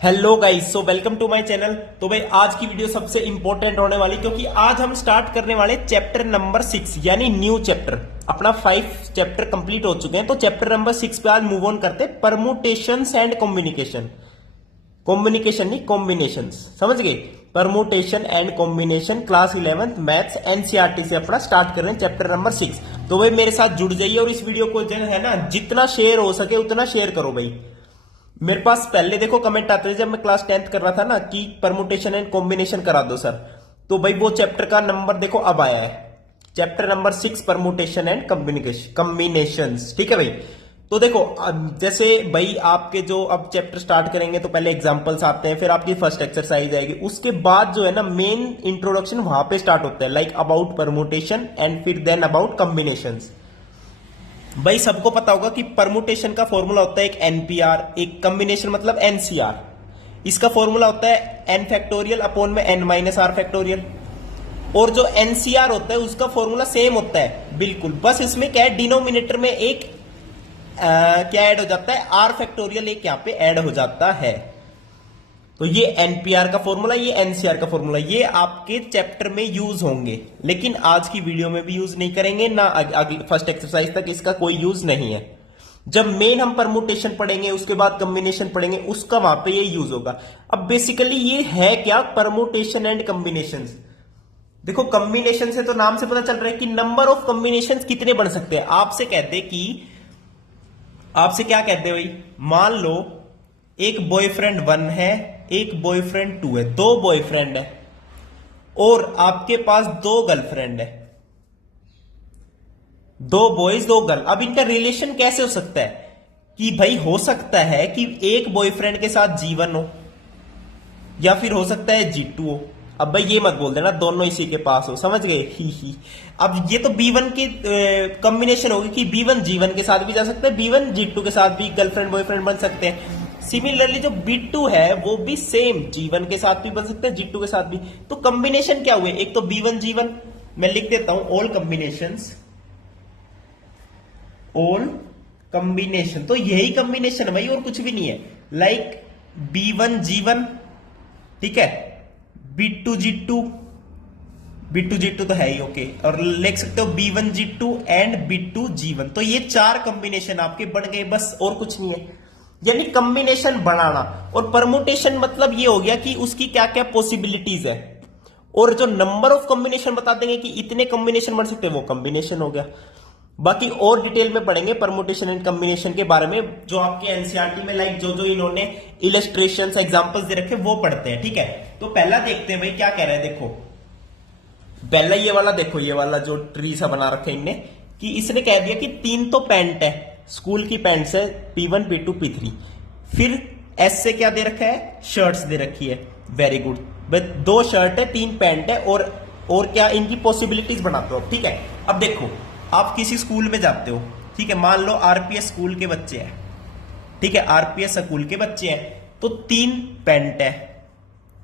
Hello guys, so welcome to my channel. तो भाई आज की वीडियो सबसे इंपॉर्टेंट होने वाली, क्योंकि आज हम स्टार्ट करने वाले चैप्टर नंबर 6 यानी न्यू चैप्टर। अपना 5 चैप्टर कंप्लीट हो चुके हैं, तो चैप्टर नंबर 6 पे आज मूव ऑन करते हैं। परमुटेशंस एंड कॉम्बिनेशन, कॉम्बिनेशन नहीं कॉम्बिनेशंस, समझ गए। Permutation and combination, class 11th maths NCERT से अपना स्टार्ट कर रहे हैं चैप्टर नंबर 6। तो भाई मेरे साथ जुड़ जाइए और इस वीडियो को जो है ना जितना शेयर हो सके उतना शेयर करो भाई। मेरे पास पहले देखो कमेंट आते थे जब मैं क्लास 10th कर रहा था ना कि परमुटेशन एंड कॉम्बिनेशन करा दो सर, तो भाई वो चैप्टर का नंबर देखो अब आया है, chapter number 6 permutation and combinations. ठीक है भाई। तो देखो अब जैसे भाई आपके जो अब चैप्टर स्टार्ट करेंगे तो पहले एग्जांपल्स आते हैं, फिर आपकी फर्स्ट एक्सरसाइज आएगी, उसके बाद जो है ना मेन इंट्रोडक्शन वहां पे स्टार्ट होता है, लाइक अबाउट परमुटेशन एंड फिर देन अबाउट कॉम्बिनेशंस। भाई सबको पता होगा कि परमुटेशन का फॉर्मूला होता है एक एनपीआर, एक कॉम्बिनेशन मतलब एनसीआर। इसका फॉर्मूला होता है एन फैक्टोरियल अपॉन में एन माइनस आर फैक्टोरियल। और जो एनसीआर होता है उसका फॉर्मूला सेम होता है बिल्कुल, बस इसमें क्या है डिनोमिनेटर में एक क्या ऐड हो जाता है, आर फैक्टोरियल एक यहां पे ऐड हो जाता है। तो ये एनपीआर का फॉर्मूला, ये एनसीआर का फॉर्मूला, ये आपके चैप्टर में यूज होंगे, लेकिन आज की वीडियो में भी यूज नहीं करेंगे ना, अगली फर्स्ट एक्सरसाइज तक इसका कोई यूज नहीं है। जब मेन हम परमुटेशन पढ़ेंगे उसके बाद कॉम्बिनेशन पढ़ेंगे उसका वहां पे ये यूज होगा। अब बेसिकली ये है क्या, परमुटेशन एंड कॉम्बिनेशन। देखो कॉम्बिनेशन से तो नाम से पता चल रहा है कि नंबर ऑफ कॉम्बिनेशन कितने बन सकते हैं। आपसे कहते कि आपसे क्या कहते भाई, मान लो एक बॉयफ्रेंड 1 है, एक बॉयफ्रेंड 2 है, 2 बॉयफ्रेंड है और आपके पास 2 गर्लफ्रेंड है, 2 बॉयज 2 गर्ल। अब इनका रिलेशन कैसे हो सकता है कि भाई हो सकता है कि एक बॉयफ्रेंड के साथ G1 हो या फिर हो सकता है G2 हो। अब भाई ये मत बोल देना दोनों इसी के पास हो, समझ गए ही। अब ये तो B1 की कॉम्बिनेशन होगी कि B1 G1 के साथ भी जा सकता है, B1 G2 के साथ भी गर्लफ्रेंड बॉयफ्रेंड बन सकते हैं। सिमिलरली जो B2 है वो भी सेम G1 के साथ भी बन सकता है, G2 के साथ भी। तो कॉम्बिनेशन क्या हुए, एक तो B1 G1, मैं लिख देता हूं ऑल कॉम्बिनेशंस, ऑल कॉम्बिनेशन, तो यही कॉम्बिनेशन है भाई और कुछ भी नहीं है। लाइक B1 G1, ठीक है, B2 G2, B2 G2 तो है ही ओके, और लिख सकते हो B1 G2 and B2 G1। तो ये 4 कॉम्बिनेशन आपके बन गए, बस और कुछ नहीं है। यानी कॉम्बिनेशन बनाना, और परमुटेशन मतलब ये हो गया कि उसकी क्या क्या पॉसिबिलिटीज है, और जो नंबर ऑफ कॉम्बिनेशन बता देंगे कि इतने कॉम्बिनेशन बन सकते हैं वो कॉम्बिनेशन हो गया। बाकी और डिटेल में पढ़ेंगे परमुटेशन एंड कॉम्बिनेशन के बारे में, जो आपके एनसीईआरटी में लाइक जो जो इन्होंने इलस्ट्रेशंस एग्जांपल्स दे रखे वो पढ़ते हैं। ठीक है, तो पहला देखते हैं भाई क्या कह रहे हैं। देखो पहला ये वाला, देखो ये वाला जो ट्री सा बना रखा है इनने, कि इसने कह दिया कि 3 तो पैंट है, स्कूल की पैंट्स है P1 P2 P3, फिर एस से क्या दे रखा है, शर्ट्स दे रखी है। वेरी गुड, बस 2 शर्ट है 3 पैंट है, और क्या इनकी पॉसिबिलिटीज बनाते हो। ठीक है, अब देखो आप किसी स्कूल में जाते हो, ठीक है, मान लो आरपीएस स्कूल के बच्चे हैं, ठीक है, आरपीएस स्कूल के बच्चे हैं, तो 3 पैंट है,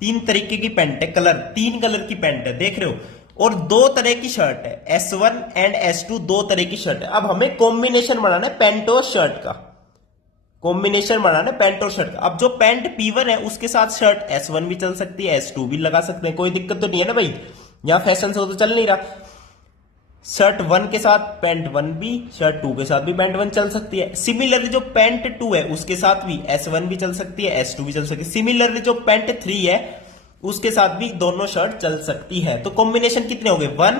3 तरीके की पैंट है, कलर 3 कलर की पैंट है, देख रहे हो, और 2 तरह की शर्ट है, S1 एंड S2 2 तरह की शर्ट है। अब हमें कॉम्बिनेशन बनाना है पैंट और शर्ट का, कॉम्बिनेशन बनाना है पैंट और शर्ट का। अब जो पैंट P1 है उसके साथ शर्ट S1 भी चल सकती है, S2 भी लगा सकते हैं, कोई दिक्कत तो नहीं है ना भाई, यहां फैशन से तो चल नहीं रहा। शर्ट 1 के साथ पैंट 1 भी, शर्ट 2 के साथ भी पैंट 1 चल सकती है। सिमिलरली जो पैंट 2 है उसके साथ भी S1 भी चल सकती है, S2 भी चल सकती है। सिमिलरली जो पैंट 3 है उसके साथ भी दोनों शर्ट चल सकती है। तो कॉम्बिनेशन कितने हो गए, 1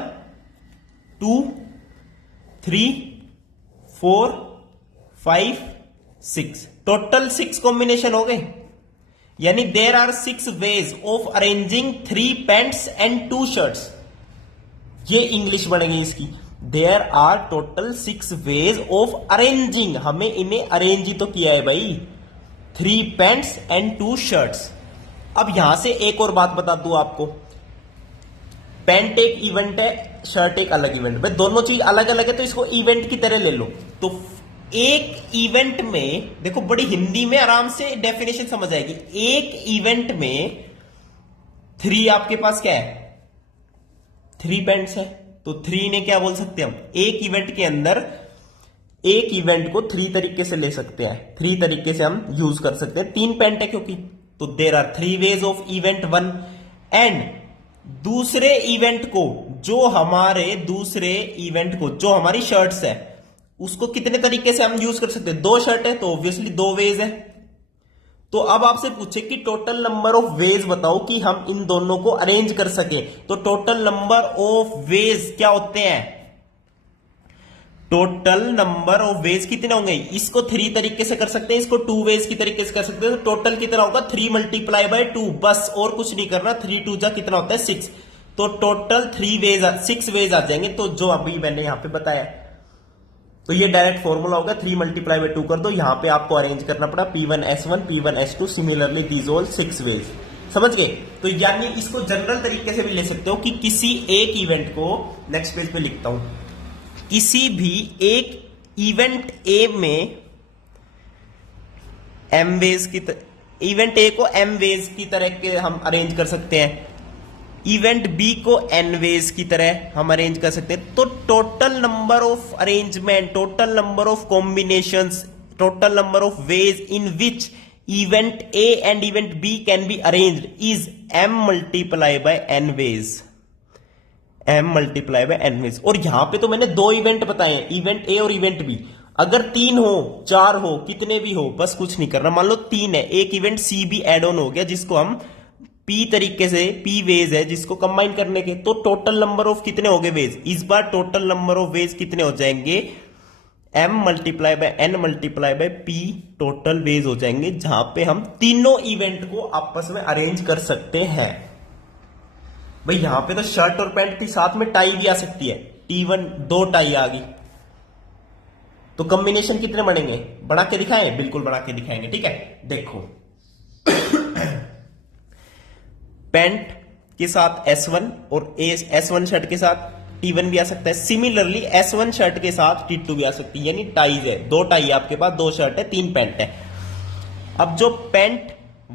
2 3 4 5 6, टोटल 6 कॉम्बिनेशन हो गए। यानी there are 6 ways of arranging 3 pants and 2 shirts. ये इंग्लिश बनेगी इसकी, there are total 6 ways of arranging, हमें इन्हें अरेंज ही तो किया है भाई, 3 पैंट्स एंड 2 शर्ट्स। अब यहां से एक और बात बता दूं आपको, पैंट एक इवेंट है, शर्ट एक अलग इवेंट, भाई दोनों चीज अलग अलग है तो इसको इवेंट की तरह ले लो। तो एक इवेंट में देखो, बड़ी हिंदी में आराम से डेफिनेशन समझ आएगी, एक इवेंट में 3 आपके पास क्या है, 3 पैंट्स है, तो 3 ने क्या बोल सकते हैं हम, एक इवेंट के अंदर एक इवेंट को 3 तरीके से ले सकते हैं, 3 तरीके से हम यूज कर सकते हैं। 3 पैंट है क्योंकि तो there are 3 ways of event 1 and दूसरे इवेंट को जो हमारी शर्ट्स है उसको कितने तरीके से हम यूज कर सकते हैं? 2 शर्ट है तो ऑब्वियसली 2 वेज है। तो अब आपसे पूछे कि टोटल नंबर ऑफ वेज बताओ कि हम इन दोनों को अरेंज कर सके, तो टोटल नंबर ऑफ वेज क्या होते हैं? टोटल नंबर ऑफ वेज कितने होंगे? इसको 3 तरीके से कर सकते हैं, इसको 2 वेज की तरीके से कर सकते हैं। तो टोटल कितना होगा? 3 मल्टीप्लाई बाय 2, बस और कुछ नहीं करना। 3 2 जा कितना होता है? 6। तो टोटल 6 वेज आ जाएंगे, तो जो अभी मैंने यहां पे बताया। तो ये डायरेक्ट फॉर्मूला होगा, 3 मल्टीप्लाई बाय 2 कर दो। यहां पे आपको अरेंज करना पड़ा P1S1 P1S2 similarly these all 6 veg. समझ गए? तो यानी इसको जनरल तरीके से भी ले सकते हो कि किसी एक इवेंट को, नेक्स्ट पेज पे लिखता हूं, किसी भी एक इवेंट ए में इवेंट ए को एम वेज की तरह के हम अरेंज कर सकते हैं, इवेंट बी को एन वेज की तरह हम अरेंज कर सकते हैं। तो total number of arrangement, total number of combinations, total number of ways in which event A and event B can be arranged is M multiply by N ways, M multiply by N ways. और यहां पे तो मैंने 2 event बताए हैं, event A और event B. अगर 3 हो, 4 हो, कितने भी हो, बस कुछ नहीं करना। मान लो 3 है, एक इवेंट सी भी एड ऑन हो गया जिसको हम पी तरीके से, पी वेज है जिसको कंबाइन करने के, तो टोटल नंबर ऑफ कितने हो गए वेज? इस बार टोटल नंबर ऑफ वेज कितने हो जाएंगे? M multiply by N multiply by P total ways हो जाएंगे, जहां पे हम तीनों इवेंट को आपस में अरेंज कर सकते हैं। भाई यहां पे तो शर्ट और पैंट के साथ में टाई भी आ सकती है, T1 2 टाई आ गई, तो कॉम्बिनेशन कितने बनेंगे? बना के दिखाएं? बिल्कुल बना के दिखाएंगे। ठीक है, देखो पैंट के साथ S1 और S1 शर्ट के साथ T1 भी आ सकता है। सिमिलरली S1 शर्ट के साथ T2 भी आ सकती है, यानी टाइज है, 2 टाई है आपके पास, 2 शर्ट है, 3 पैंट है। अब जो पैंट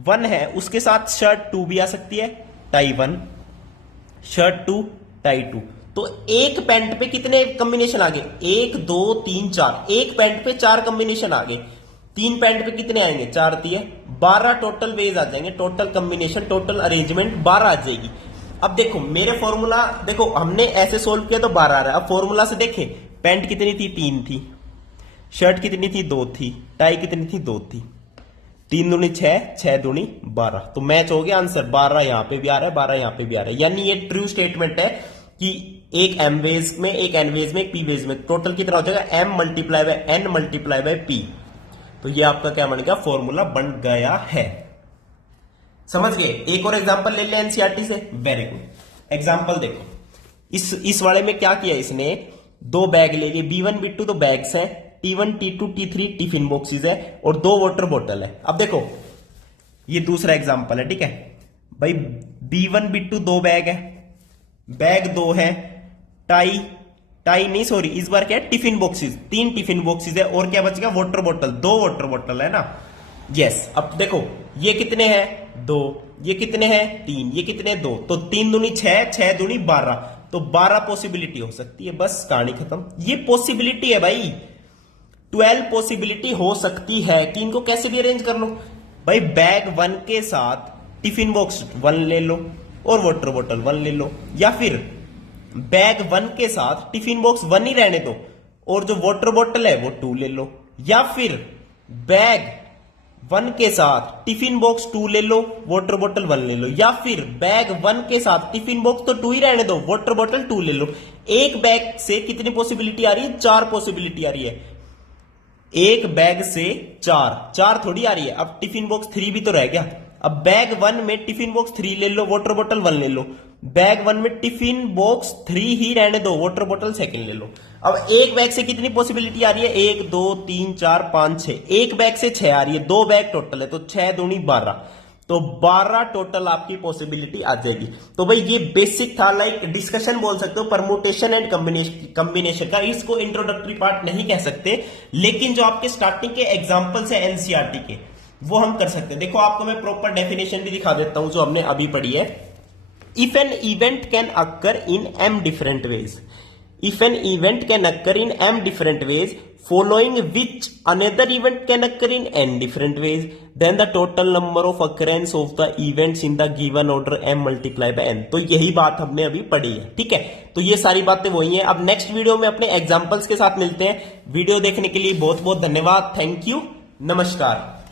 1 है उसके साथ शर्ट 2 भी आ सकती है, टाई 1, शर्ट 2, टाई 2। तो एक पैंट पे कितने कॉम्बिनेशन आ गए? 1 2 3 4, एक पैंट पे 4 कॉम्बिनेशन आ गए। 3 पैंट पे कितने आएंगे? 4 3 12 टोटल वेज आ जाएंगे, टोटल कॉम्बिनेशन, टोटल अरेंजमेंट 12 आ जाएगी। अब देखो मेरे फॉर्मूला, देखो हमने ऐसे सोल्व किया तो 12 आ रहा है। अब फॉर्मूला से देखें, पैंट कितनी थी? 3 थी, शर्ट कितनी थी? 2 थी, टाई कितनी थी? 2 थी, 3 दूनी 6, 6 दूनी 12, तो मैच हो गया आंसर। 12 यहां पे भी आ रहा है, 12 यहां पे भी आ रहा है, यानी ये ट्रू स्टेटमेंट है कि एक एम वेज में, एक एन वेज में, एक पी वेज में टोटल कितना हो जाएगा? M multiply by N multiply by P. तो ये आपका क्या बन गया? फॉर्मूला बन गया है। समझ गए? एक और एग्जांपल ले लें एनसीईआरटी से। वेरी गुड, एग्जांपल देखो, इस वाले में क्या किया इसने? 2 बैग ले लिए, B1 B2 तो बैग्स हैं, T1 T2 T3 tiffin boxes है, और 2 वाटर बोतल है। अब देखो ये दूसरा एग्जांपल है, ठीक है भाई। B1 B2 2 बैग है, बैग 2 है, टाई नहीं, सॉरी, इस बार क्या है? टिफिन बॉक्सेस, 3 टिफिन बॉक्सेस है, और क्या बच गया? वाटर बोतल, 2 वाटर बोतल है ना। यस, अब देखो ये कितने हैं? 2, ये कितने हैं? 3, ये कितने? 2, तो 3 दूनी 6, 6 दूनी 12, तो 12 पॉसिबिलिटी हो सकती है। बस कहानी खत्म। ये पॉसिबिलिटी है भाई, 12 पॉसिबिलिटी हो सकती है कि इनको कैसे भी अरेंज कर लो। भाई बैग 1 के साथ टिफिन बॉक्स 1 ले लो और वाटर बोतल 1 ले लो, या फिर बैग 1 के साथ टिफिन बॉक्स 1 ही रहने दो और जो वाटर बोतल है वो 2 ले लो, या फिर बैग 1 के साथ टिफिन बॉक्स 2 ले लो, वाटर बोतल 1 ले लो, या फिर बैग 1 के साथ टिफिन बॉक्स तो 2 ही रहने दो, वाटर बोतल 2 ले लो। एक बैग से कितनी पॉसिबिलिटी आ रही है? 4 पॉसिबिलिटी आ रही है। एक बैग से 4 थोड़ी आ रही है। अब टिफिन बॉक्स 3 भी तो रह गया। अब बैग 1 में टिफिन बॉक्स 3 ले लो, वाटर बोतल 1 ले लो, बैग 1 में टिफिन बॉक्स 3 ही रहने दो, वाटर बोतल 2 ले लो। अब एक बैग से कितनी पॉसिबिलिटी आ रही है? 1 2 3 4 5 6, एक बैग से 6 आ रही है, 2 बैग टोटल है, तो 6 दूनी 12, तो 12 टोटल आपकी पॉसिबिलिटी आ जाएगी। तो भाई ये बेसिक था, लाइक डिस्कशन बोल सकते हो, परमुटेशन एंड कॉम्बिनेशन का। इसको इंट्रोडक्टरी पार्ट नहीं कह सकते, लेकिन जो आपके स्टार्टिंग के एग्जांपल्स है एनसीईआरटी के, वो हम कर सकते हैं। देखो आपको मैं प्रॉपर डेफिनेशन भी दिखा देता हूं जो हमने अभी पढ़ी है। If an event can occur in m different ways, if an event can occur in m different ways, following which another event can occur in n different ways, then the total number of occurrence of the events in the given order m multiply by n। तो यही बात हमने अभी पढ़ी है, ठीक है। तो ये सारी बातें वही हैं। अब नेक्स्ट वीडियो में अपने एग्जांपल्स के साथ मिलते हैं। वीडियो देखने के लिए बहुत बहुत धन्यवाद। थैंक यू, नमस्कार।